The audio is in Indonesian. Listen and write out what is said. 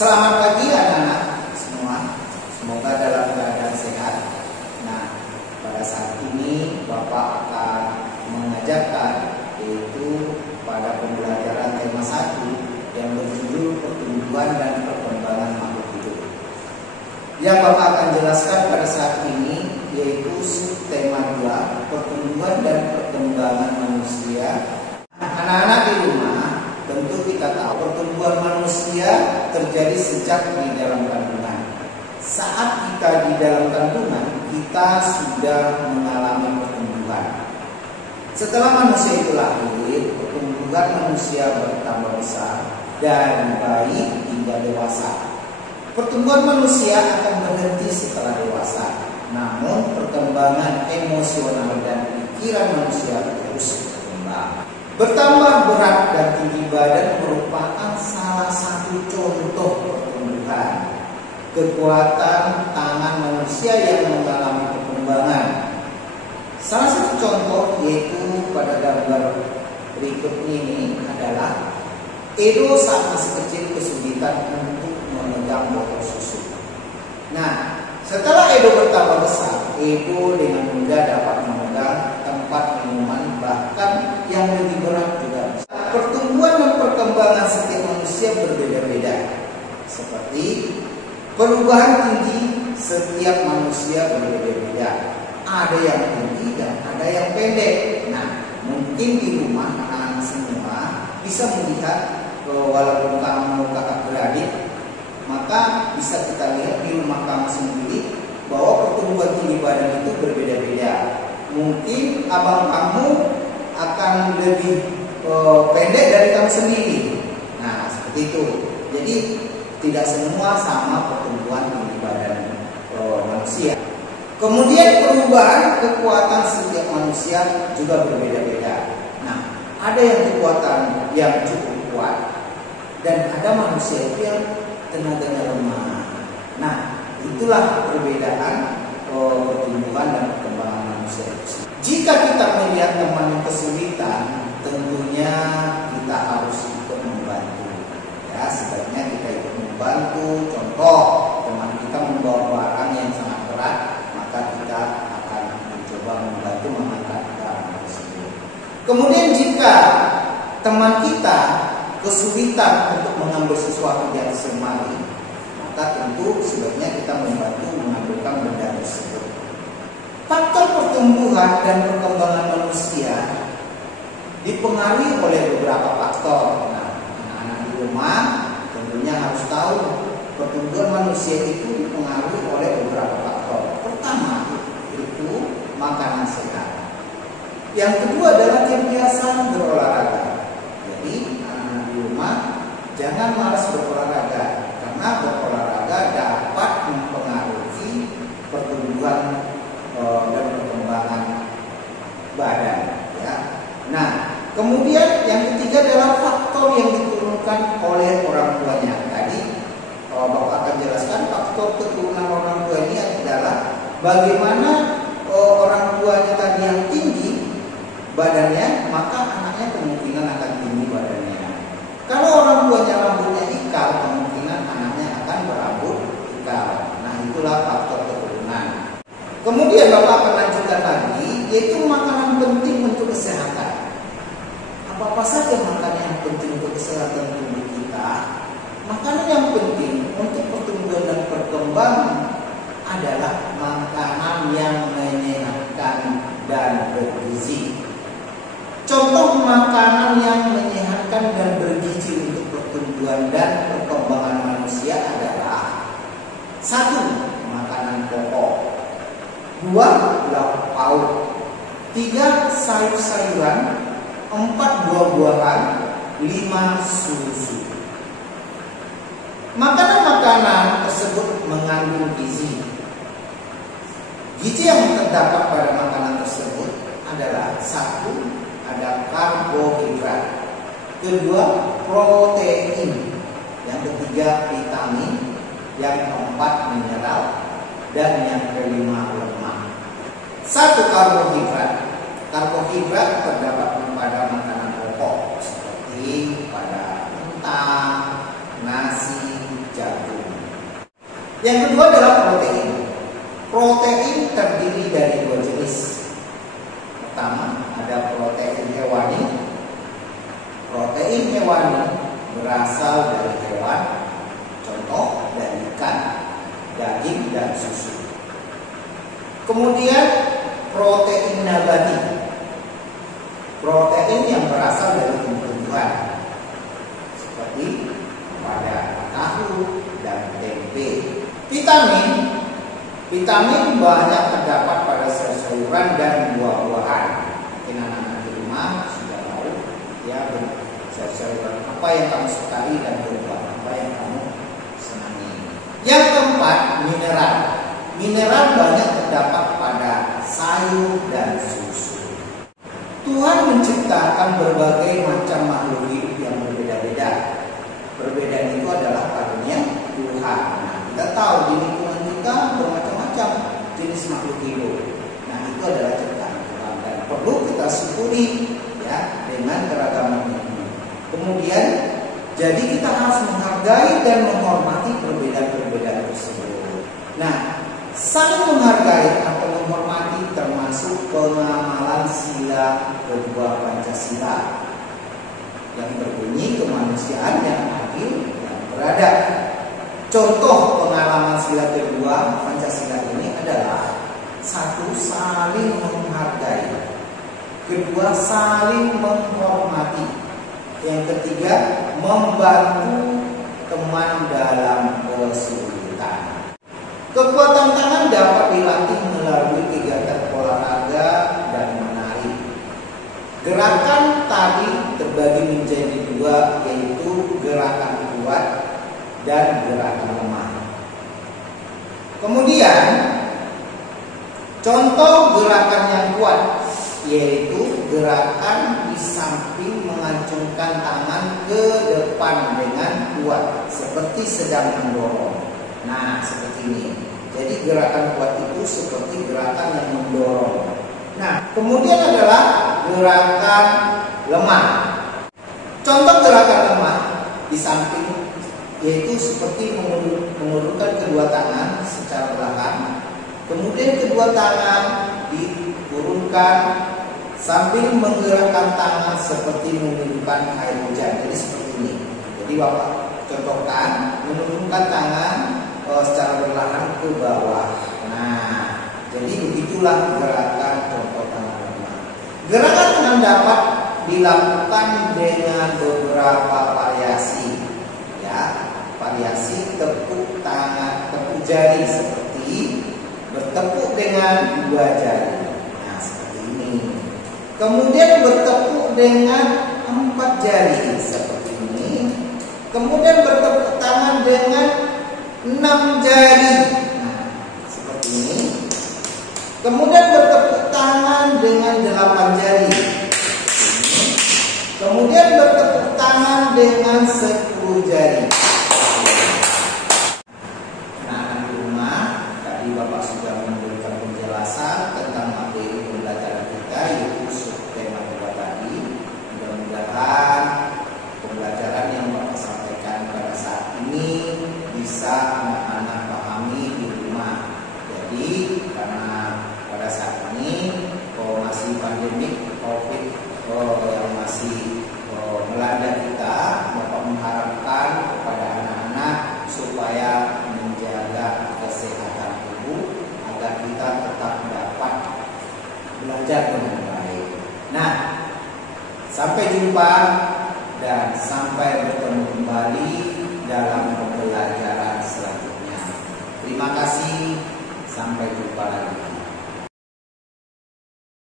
Selamat pagi anak-anak semua. Semoga dalam keadaan sehat. Nah, pada saat ini Bapak akan mengajarkan yaitu pada pembelajaran tema 1 yang berjudul pertumbuhan dan perkembangan makhluk hidup. Yang Bapak akan jelaskan pada saat ini yaitu subtema 2, pertumbuhan dan perkembangan manusia. Anak-anak di rumah, tentu kita tahu pertumbuhan manusia terjadi sejak di dalam kandungan. Saat kita di dalam kandungan, kita sudah mengalami pertumbuhan. Setelah manusia itu lahir, pertumbuhan manusia bertambah besar dari bayi hingga dewasa. Pertumbuhan manusia akan berhenti setelah dewasa. Namun perkembangan emosional dan pikiran manusia terus berkembang. Bertambah berat dan tinggi badan merupakan salah satu contoh pertumbuhan. Kekuatan tangan manusia yang mengalami perkembangan. Salah satu contoh yaitu pada gambar berikut ini adalah Edo saat masih kecil kesulitan untuk memegang botol susu. Nah, setelah Edo bertambah besar, Edo dengan mudah dapat memegang tempat minuman bahkan yang lebih berat juga. Pertumbuhan dan perkembangan setiap manusia berbeda-beda. Seperti perubahan tinggi setiap manusia berbeda-beda. Ada yang tinggi dan ada yang pendek. Nah, mungkin di rumah anak-anak semua bisa melihat walaupun kamu kakak beradik, maka bisa kita lihat di rumah kamu sendiri bahwa pertumbuhan tinggi badan itu berbeda-beda. Mungkin abang kamu akan lebih pendek dari kamu sendiri. Nah, seperti itu. Jadi tidak semua sama pertumbuhan tinggi badan manusia. Kemudian perubahan kekuatan setiap manusia juga berbeda-beda. Nah, ada yang kekuatan yang cukup kuat dan ada manusia itu yang tenaganya lemah. Nah, itulah perbedaan pertumbuhan dan perkembangan manusia. Jika kita melihat teman yang kesulitan, tentunya kita harus ikut membantu. Ya, sebaiknya kita ikut membantu. Contoh, teman kita membawa barang yang sangat berat, maka kita akan mencoba membantu mengangkat barang tersebut. Kemudian jika teman kita kesulitan untuk mengambil sesuatu yang semari, maka tentu sebaiknya kita membantu mengambilkan benda tersebut. Faktor pertumbuhan dan perkembangan manusia dipengaruhi oleh beberapa faktor. Nah, anak-anak di rumah tentunya harus tahu pertumbuhan manusia itu dipengaruhi oleh beberapa faktor. Pertama itu makanan sehat. Yang kedua adalah kebiasaan berolahraga. Jadi anak-anak di rumah jangan malas berolahraga, karena berolahraga dapat mempengaruhi pertumbuhan dan perkembangan badan. Ya. Nah, kemudian yang ketiga adalah faktor yang diturunkan oleh orang tuanya. Tadi Bapak akan jelaskan faktor keturunan orang tua ini adalah bagaimana orang tuanya tadi yang tinggi badannya, maka anaknya kemungkinan akan tinggi badannya. Kalau orang tuanya rambutnya ikal, kemungkinan anaknya akan berambut ikal. Nah, itulah faktor keturunan. Kemudian Bapak akan lanjutkan lagi, yaitu makanan penting untuk kesehatan. Apa saja makanan yang penting untuk kesehatan tubuh kita? Makanan yang penting untuk pertumbuhan dan perkembangan adalah makanan yang menyehatkan dan bergizi. Contoh makanan yang menyehatkan dan bergizi untuk pertumbuhan dan perkembangan manusia adalah 1. Makanan pokok, 2. Lauk pauk, 3. sayur-sayuran, 4. buah-buahan, 5. susu. Makanan-makanan tersebut mengandung gizi. Gizi yang terdapat pada makanan tersebut adalah 1. Ada karbohidrat, 2. protein, yang ketiga vitamin, yang keempat mineral, dan yang kelima lemak. 1. Karbohidrat. Karbohidrat terdapat pada makanan pokok seperti pada kentang, nasi, jagung, Yang kedua adalah protein. Protein terdiri dari dua jenis. Pertama, ada protein hewani. Protein hewani berasal dari hewan, contoh dari ikan, daging, dan susu. Kemudian protein nabati, protein yang berasal dari tumbuh-tumbuhan seperti pada tahu dan tempe. Vitamin banyak terdapat pada sayur-sayuran dan buah-buahan. Mungkin anak-anak di rumah sudah tahu ya, sayur-sayuran apa yang kamu sukai dan buah-buahan apa yang kamu senangi. Yang keempat, mineral banyak terdapat pada sayur dan susu. Tuhan menciptakan berbagai macam makhluk hidup yang berbeda-beda. Perbedaan itu adalah karunia Tuhan. Nah, kita tahu di lingkungan kita bermacam-macam jenis makhluk hidup. Nah, itu adalah ciptaan Tuhan dan perlu kita syukuri ya dengan keragaman ini. Kemudian, jadi kita harus menghargai dan menghormati perbedaan-perbedaan tersebut. Nah, saling menghargai atau menghormati termasuk pengamalan sila kedua Pancasila yang berbunyi kemanusiaan yang adil dan beradab. Contoh pengalaman sila kedua Pancasila ini adalah satu, saling menghargai, kedua, saling menghormati, yang ketiga, membantu teman dalam kesulitan. Kekuatan tangan dapat dilatih melalui kegiatan olahraga dan menari. Gerakan tadi terbagi menjadi dua, yaitu gerakan kuat dan gerakan lemah. Kemudian contoh gerakan yang kuat yaitu gerakan di samping mengacungkan tangan ke depan dengan kuat seperti sedang mendorong. Nah, seperti ini. Jadi gerakan kuat itu seperti gerakan yang mendorong. Nah, kemudian adalah gerakan lemah. Contoh gerakan lemah di samping yaitu seperti mengulurkan kedua tangan secara perlahan, kemudian kedua tangan diturunkan sambil menggerakkan tangan seperti menurunkan air hujan. Jadi seperti ini. Jadi Bapak contohkan menurunkan tangan secara perlahan ke bawah. Nah, jadi begitulah gerakan contoh tangan lemah. Gerakan tangan dapat dilakukan dengan beberapa variasi. Ya, variasi tepuk tangan, tepuk jari seperti bertepuk dengan dua jari. Nah, seperti ini. Kemudian bertepuk dengan 4 jari seperti ini. Kemudian bertepuk tangan dengan 6 jari. Nah, seperti ini. Kemudian bertepuk tangan dengan 8 jari. Kemudian bertepuk tangan dengan 10 jari. Nah, di rumah tadi Bapak sudah memberikan penjelasan tentang materi pembelajaran kita, yaitu subtema 2 tadi. Mudah-mudahan pembelajaran yang Bapak sampaikan pada saat ini bisa anak-anak pahami di rumah. Jadi karena pada saat ini masih pandemik COVID yang masih melanda kita, Bapak mengharapkan kepada anak-anak supaya menjaga kesehatan tubuh agar kita tetap dapat belajar dengan baik. Nah, sampai jumpa dan sampai bertemu kembali dalam pembelajaran selanjutnya. Terima kasih, sampai jumpa lagi.